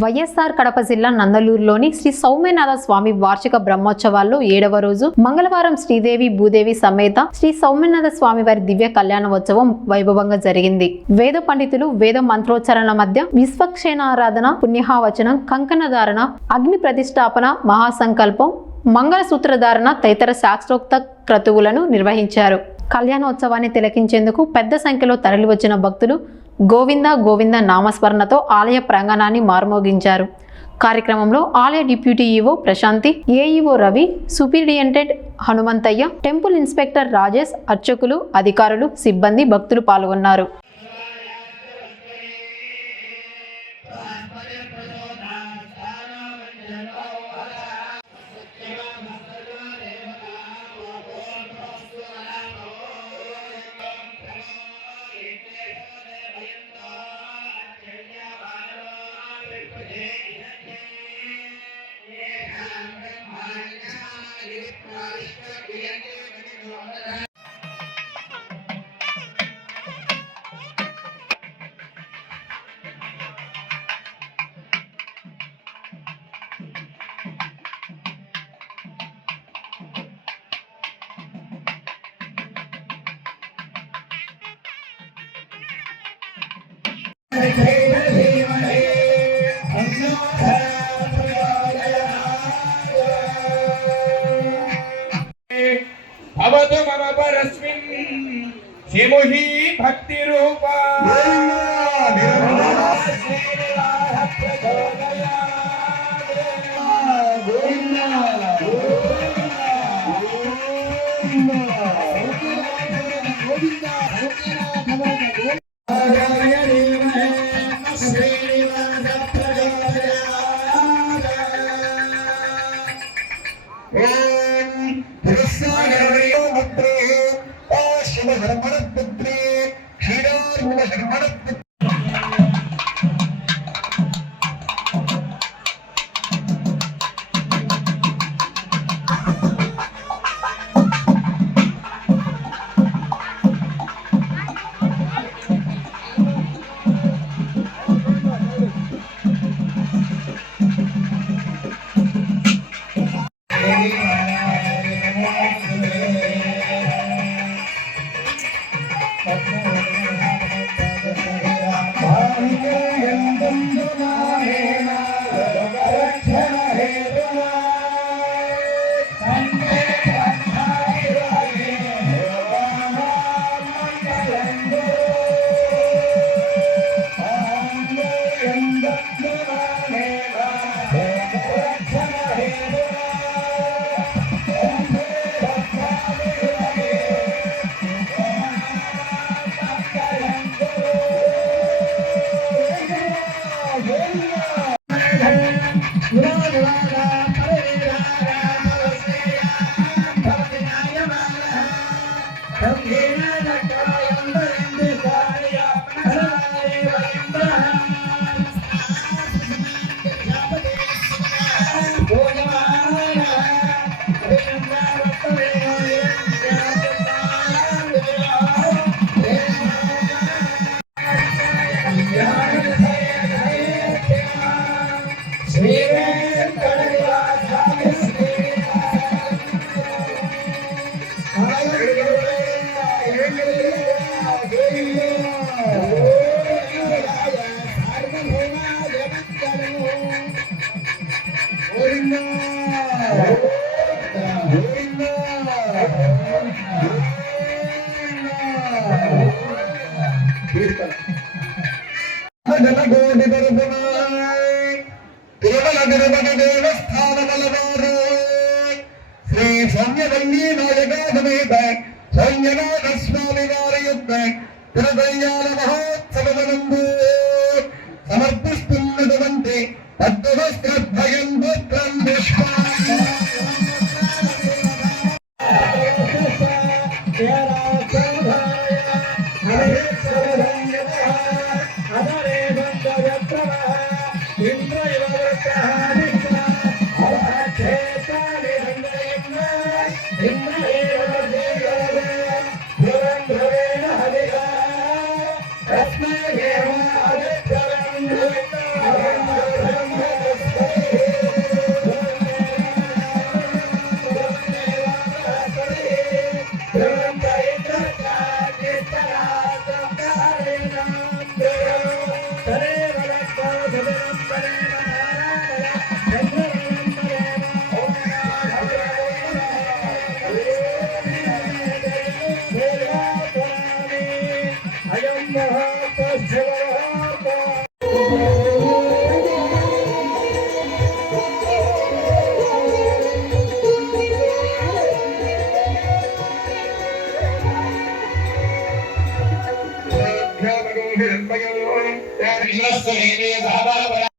వైఎస్ఆర్ కడప జిల్లా నందలూరులోని శ్రీ సౌమ్యనాథ స్వామి వార్షిక బ్రహ్మోత్సవాల్లో 7వ రోజు మంగళవారం శ్రీదేవి భూదేవి సమేత శ్రీ సౌమ్యనాథ స్వామి వారి దివ్య కళ్యాణోత్సవం వైభవంగా జరిగింది. వేద పండితులు వేద మంత్రోచ్చరణల మధ్య విశ్వక్షేణారాధన, పుణ్యహావచనం, కంకణధారణ, అగ్ని ప్రతిష్టాపన, మహాసంకల్పం, మంగళసూత్రధారణ తదితర శాస్త్రోక్త క్రతువులను నిర్వహించారు. కళ్యాణోత్సవాన్ని తిలకించేందుకు పెద్ద సంఖ్యలో తరలివచ్చిన భక్తులు గోవింద గోవింద నామస్మరణతో ఆలయ ప్రాంగణాన్ని మార్మోగించారు. కార్యక్రమంలో ఆలయ deputy EO Prashanti, AEO Ravi, superintendent Hanumanthaiah, temple inspector Rajesh, అర్చకులు, అధికారులు, సిబ్బంది, భక్తులు పాల్గొన్నారు. भवतु मम परस्मिन् शिमुहि भक्ति रूपा శ్రీ సౌమ్యవల్లి నాయక సమేత సౌమ్యనాథ స్వామి వారి యొక్క తిరుకల్యాణ మహోత్సవనందు సమర్పిస్తున్నటువంటి పద్మశ్రద్ధయం పుత్రం Let's कृष्णस्य